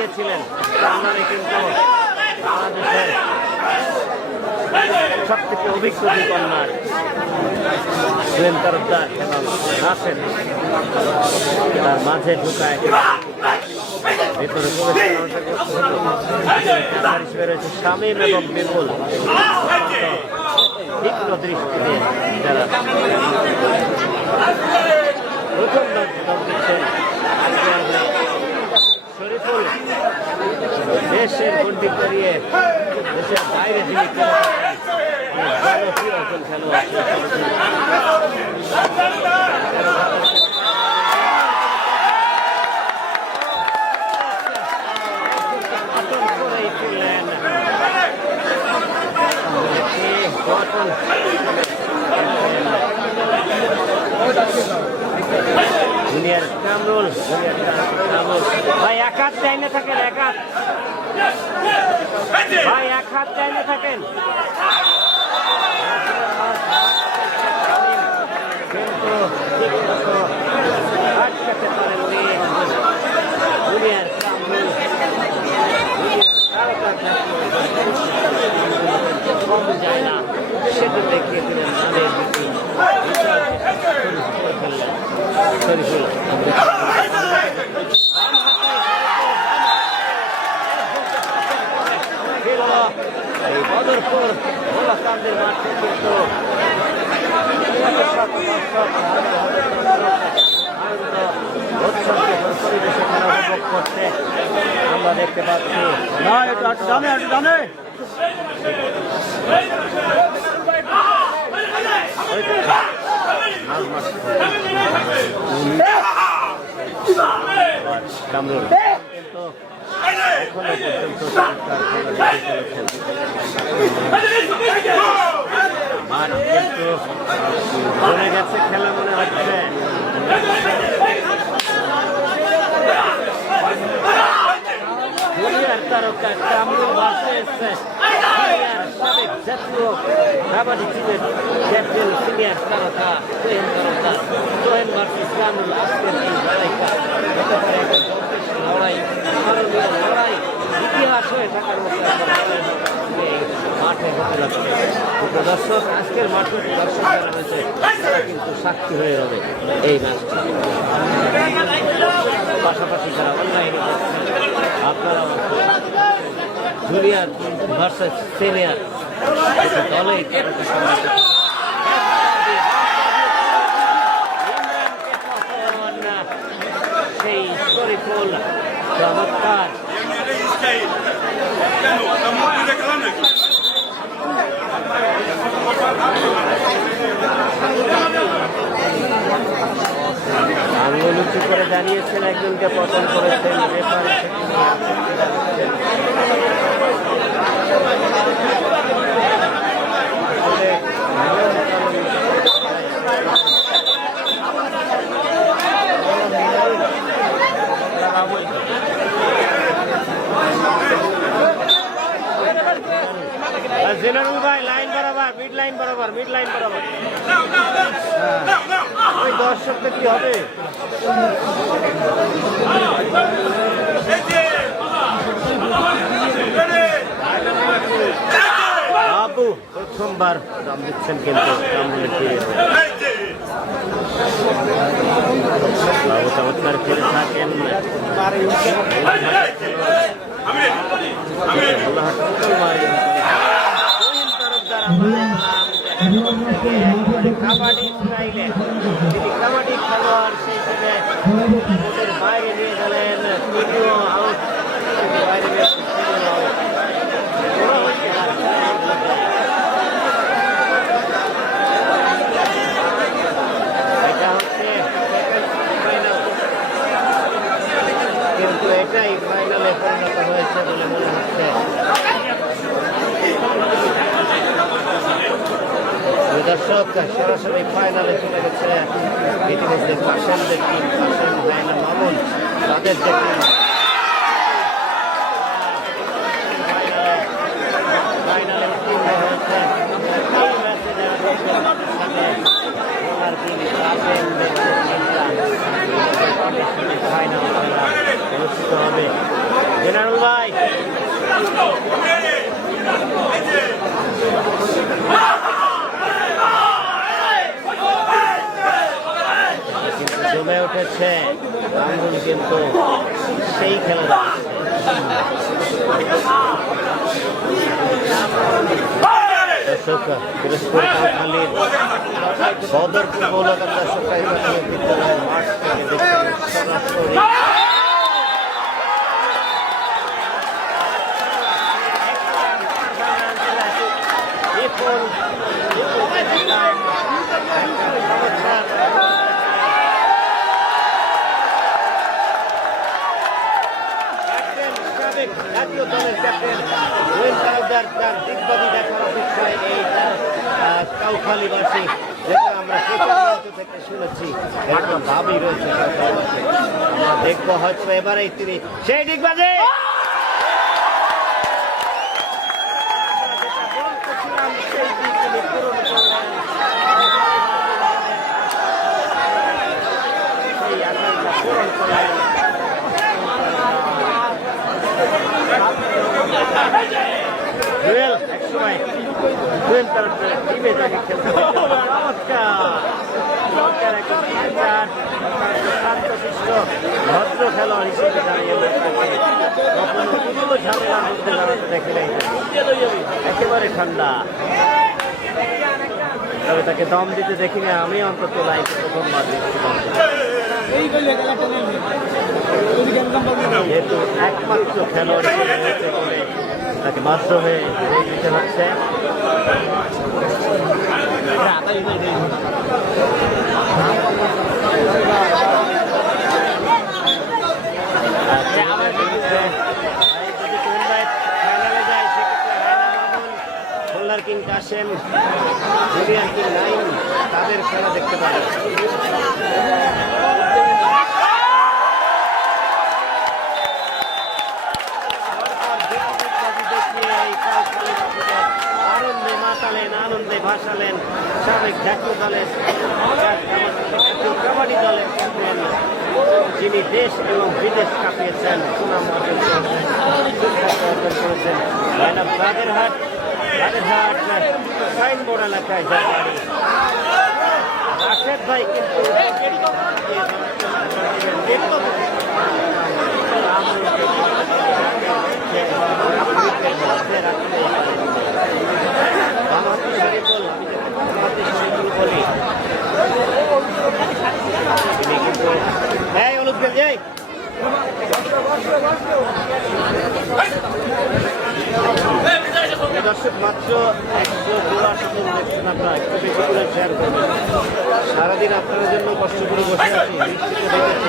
দিয়েছিলেন। তার নামে কিন্তু বাংলাদেশের সব থেকে অভিজ্ঞ কন্যা জুয়েল তরফদার এবং নাসের তার মাঝে ঢুকায় ভেতরে প্রবেশ হিসেবে রয়েছে শামীম এবং বিপুল। তীক্ষ্ণ দৃষ্টিতে যারা প্রথম দল দিচ্ছেন শরীফুল দেশের গন্ডি করিয়ে দেশের বাইরে তিনি জনপ্রিয় একজন খেলোয়াড়। জুনিয়র কামরুল ভাই এক হাত চাইনে থাকেন, এক হাত ভাই এক হাত চাইনে থাকেন। কিন্তু আটকাতে পারেন জুনিয়র কামরুল কম যায় না, সেটা দেখিয়ে দিলেন নামের দিকে শরীফুল। এই বদরপুর গোলাকান্দের মাঠে কিন্তু পরিবেশে খেলা উপভোগ করতে আমরা দেখতে পাচ্ছি। কামরুল কিন্তু এখনো পর্যন্ত মাঠ কিন্তু চলে গেছে, খেলা মনে হচ্ছে। তারকা কামরুল ভার্সেস সাবেক জাতীয় কাবাডি টিমের ক্যাপ্টেন সিনিয়র তারকা সোহেন তরফদার। সোহেন ভার্সেস কামরুল আজকের এই লড়াইটা হতে পারে একটা যথেষ্ট লড়াই, মানবীয় লড়াই, ইতিহাস হয়ে থাকার মতো মাঠে হতে যাচ্ছে। কিন্তু দর্শক আজকের মাঠে দর্শক যারা হয়েছে তারা কিন্তু সাক্ষী হয়ে রবে এই ম্যাচটি। পাশাপাশি যারা অনলাইনে আপনারা জুনিয়র ভার্সেস সিনিয়র দলেই সেই শরীফুল চমৎকার আঙুল উঁচু করে দাঁড়িয়েছেন, একজনকে পতন করেছেন রেফারি। জেনারেল ভাই লাইন বরাবর, মিড লাইন বরাবর, মিড লাইন বরাবর। ওই দর্শকটা কি হবে? আবু প্রথমবার দাম দিচ্ছেন কিন্তু বাবু চমৎকার খেলে থাকেন। কাবাডি স্টাইলে তিনি কাবাডি খেলোয়াড়, সেই হিসেবে বাইরে নিয়ে গেলেন, তিনিও আউট, বাইরে এটা হচ্ছে কিন্তু এটাই ফাইনালে পরিণত হয়েছে বলে মনে হচ্ছে। দর্শক সরাসরি ফাইনালে চলে গেছে ইতিমধ্যে পাশের টিম, পাশের ভাইনা মামুন, তাদের যে টিম ফাইনালে উত্তীর্ণ হয়েছে। এই ম্যাচে ফাইনাল অনুষ্ঠিত হবে। চলছে, কামরুল কিন্তু সেই খেলা যাচ্ছে। দর্শক পিরোজপুর কাউখালীর বদরপুর মৌলকান্দা সরকারি প্রাথমিক বিদ্যালয়ের মাঠ থেকে দেখছেন সরাসরি জাতীয় দলের ক্যাপ্টেন রোহিত তালুকদার তার দিগ্বাদী দেখার অপেক্ষায় এই কাউখালীবাসী, যেটা আমরা থেকে শুনেছি এরকম ভাবই রয়েছে। আমরা দেখবো হয়তো এবারেই তিনি সেই দিগ্বাদী পূরণ করলেন। জুয়েল একসময় জুয়েল তার টিমে তাকে খেলতে চমৎকার একজন শান্তশিষ্ট ভদ্র খেলোয়াড় হিসেবে দাঁড়িয়ে কখনো কোনো ঝামেলার মধ্যে দাঁড়াতে দেখে নাই, একেবারে ঠান্ডা। তবে তাকে দম দিতে দেখিনি আমি অন্তত লাইফে প্রথমবার দেখছিলাম। যেহেতু একমাত্র খেলোয়াড় রয়েছে বলে তাকে বাধ্য হয়ে দিতে হচ্ছে। খুলনার king Kashem, junior king Naim তাদের খেলা দেখতে পাবে। আনন্দে মাতালেন, আনন্দে ভাসালেন সাবেক জাতীয় দলের কাবাডি দলের ক্যাপ্টেন, যিনি দেশ এবং বিদেশ কাঁপিয়েছেন, সুনাম অর্জন করেছেন। বাগেরহাট সাইনবোর্ড এলাকায় যার বাড়ি। রাশেদ ভাই কিন্তু দর্শক মাত্র 182 জন দেখছেন, আপনারা একটু বেশি করে শেয়ার করবেন। সারাদিন আপনাদের জন্য কষ্ট করে বসে আছি, বৃষ্টিতে দেখেছি।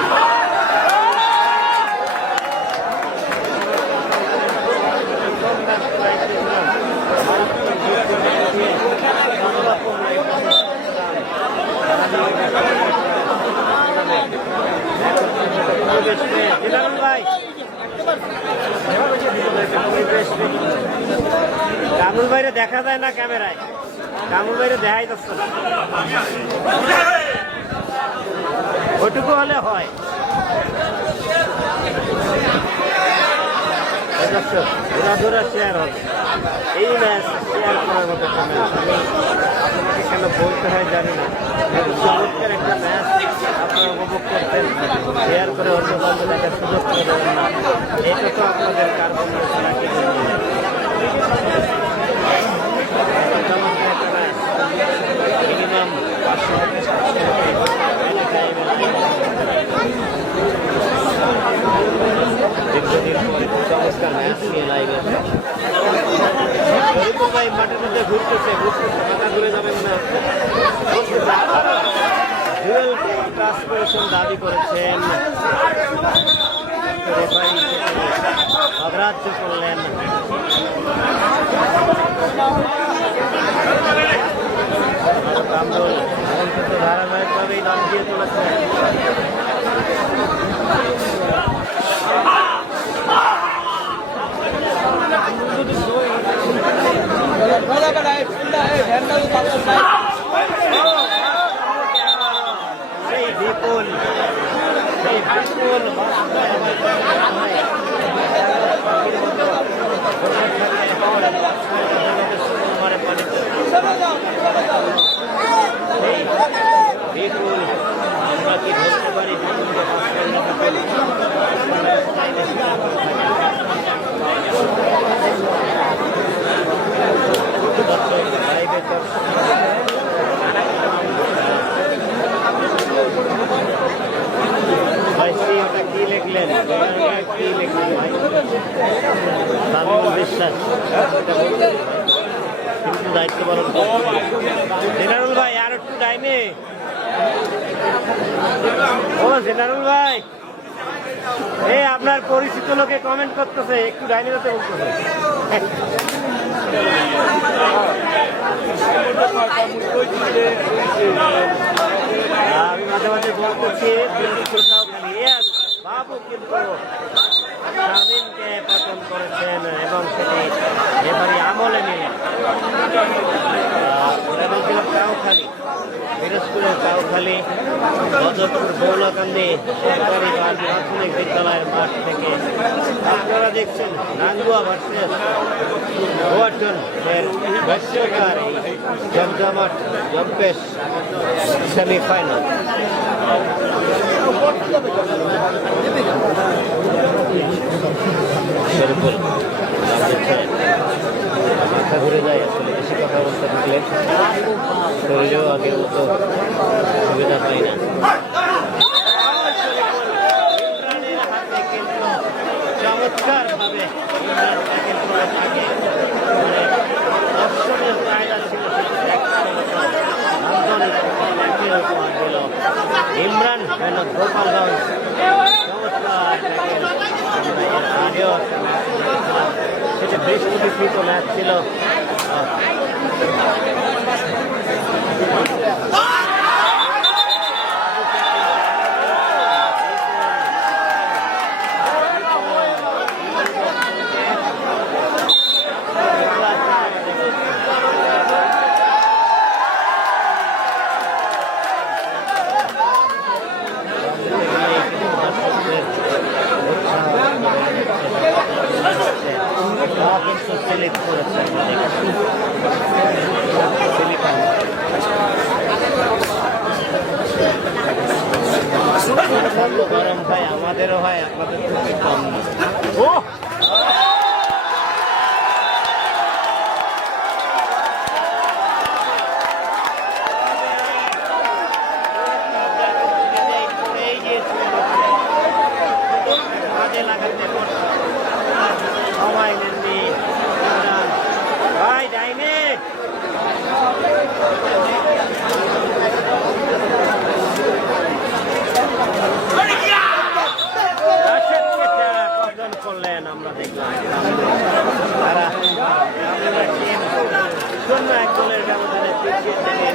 কামরুল ভাইরে দেখা যায় না ক্যামেরায়, কামরুল ভাইরে দেখাই যাচ্ছে না, ওইটুকু হলে হয়। ঘোরাধুরা শেয়ার হবে, এই ম্যাচ শেয়ার করার মতো একটা ম্যাচ। আমি আপনাকে কেন বলতে হয় জানি না, চমৎকার একটা ম্যাচ আপনারা উপভোগ করতেন, শেয়ার করে অন্য কাউকে দেখার সুযোগ করে দেবেন না, এটা তো আপনাদের কার্বন মিনিমাম 500 চমৎকার ম্যাচ নিয়ে লাইভে ভাই মাঠের মধ্যে ঘুরতেছে, মাথা ঘুরে যাবে মনে হচ্ছে। ডুয়েল ট্রান্সফারেশন দাবি করেছেন, অগ্রাহ্য করলেন। কামরুল ধারাবাহিকভাবেই দল দিয়ে চলেছে। সেই বিপুল আমরা কি বলতে পারি লিখলেন কি লিখলেন ভাই? সামিউল বিশ্বাস কিন্তু দায়িত্ব পালন জেনারেল ভাই আর একটু টাইমে। ও জেনারেল ভাই, এই আপনার পরিচিত লোকে কমেন্ট করতেছে, একটু ডাইনে যেতে বলতেছে। আমি মাঝে মাঝে বলতেছি বাবু কিন্তু শামীমকে পছন্দ করেছেন এবং সেটি এবারই আমলে নিয়ে বলছিলাম কাউখালী, পিরোজপুরের কাউখালী বদরপুর বৌলাকান্দি সরকারি প্রাথমিক বিদ্যালয়ের মাঠ থেকে আপনারা দেখছেন নাঙ্গুয়া ভার্সেস গোয়ার্টন এর ব্যস্তকার এই জমজমাট জম্পেশ সেমিফাইনাল। মাথা ঘুরে যায় আসলে বেশি কথা বলতে থাকলে, শরীরেও আগের মতো সুবিধা পাই না। ইমরানের হাতে কিন্তু চমৎকার ভাবে দর্শনের কায়দা ছিল ইমরান গোপালগঞ্জ চমৎকার আগেও সেটা বেশ পরিচিত ম্যাচ ছিল। গরম ভাই আমাদেরও হয়, আপনাদের থেকে কম না। ও সময় নেননি ভাই ডাইনে। করলেন আমরা দেখলাম তারা শূন্য এক গোলের ব্যবধানে পিছিয়ে থেকে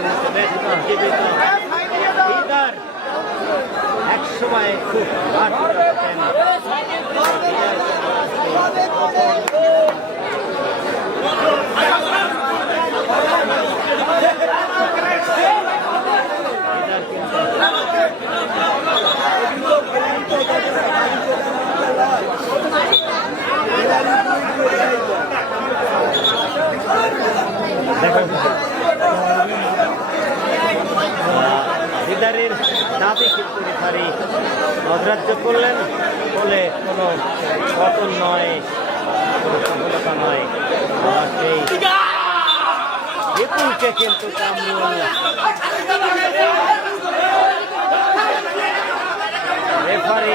জীবিত এক সময় খুব দিদারের দাবি কিন্তু রেফারি অগ্রাহ্য করলেন বলে কোনো পতন নয়, কোনো সফলতা নয়। সেই বিপুলকে কিন্তু কামরুল রেফারি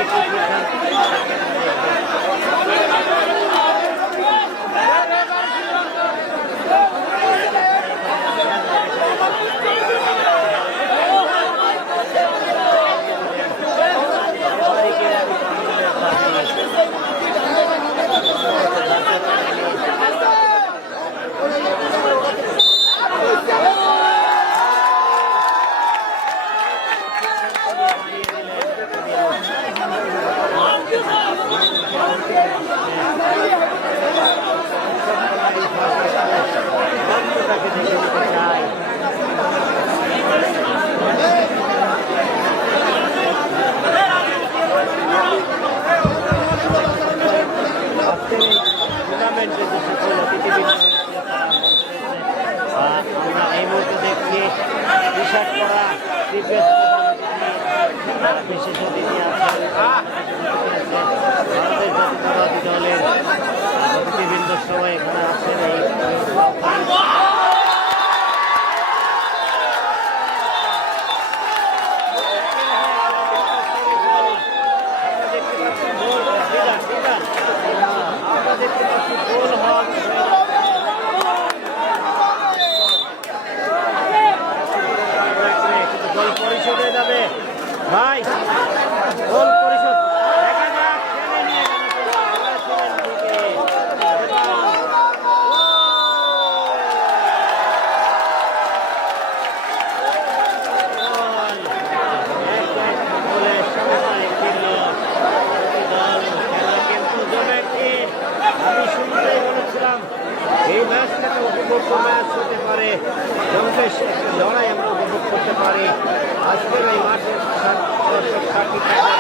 আমরা এই মুহূর্তে দেখছি টি-শার্ট পরা বিশেষ অতিথি আছেন ভারতের জাতীয়তাবাদী দলের অতিথিবৃন্দ সবাই এখানে আছেন। এই গোল পরিশোধ হয়ে যাবে ভাই, গোল পরিশোধ দেখা যাক, টেনে নিয়ে গেল ধরেছিলেন দিকে আমি শুনতেই বলেছিলাম এই ম্যাচটাকে উপভোগ্য ম্যাচ হতে পারে, জমশেষ একটা লড়াই আমরা উপভোগ করতে পারি আজকের এই মাঠের সাক্ষী থাকবে।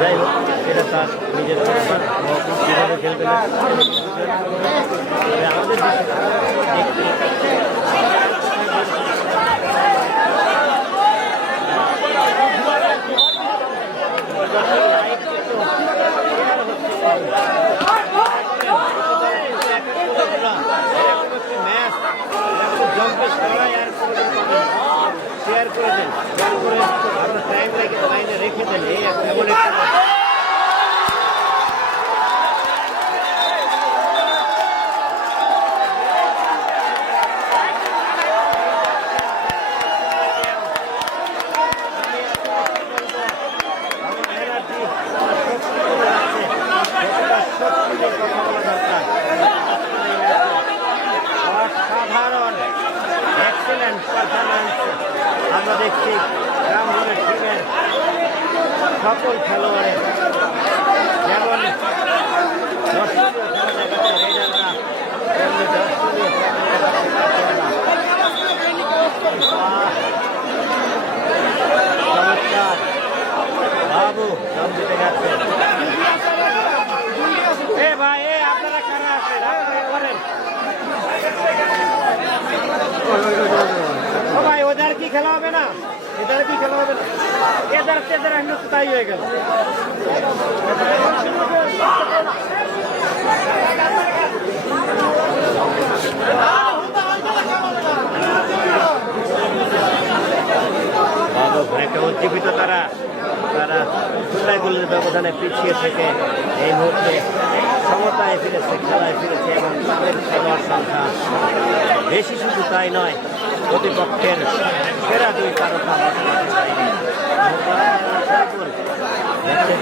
যাই হোক, এটা তার নিজের কীভাবে খেলবে আমাদের ম্যাচ জম্পেশ লড়াই আর শেয়ার করে দেন, শেয়ার করে আপনার টাইম লাইনে রেখে দেন। এই এমন একটা অসাধারণ এক্সেলেন্ট পারফরম্যান্স আমরা দেখছি রামধনের টিমের সকল খেলোয়াড়ের, যেমন দর্শনীয় খেলা দেখাচ্ছে রেডাররা, তেমনি দর্শনীয় চমৎকার বাবু দম দিতে যাচ্ছে। এ ভাই, এ আপনারা কারা আছেন, আপনারা করেন ও ভাই, ওদের কি খেলা হবে না, এদের কি খেলা হবে না, এদের এখন তাই হয়ে গেল। একটা উজ্জীবিত তারা দুটাই গোলের ব্যবধানে পিছিয়ে থেকে এই মুহূর্তে সমতায় ফিরেছে, খেলায় ফিরেছে এবং তাদের খেলোয়াড় সংখ্যা বেশি, শুধু তাই নয় প্রতিপক্ষের সেরা দুই তারকা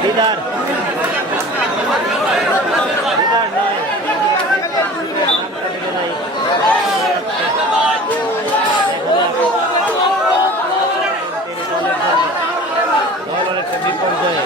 দিদার নয় দলের একটা বিপর্যয়ে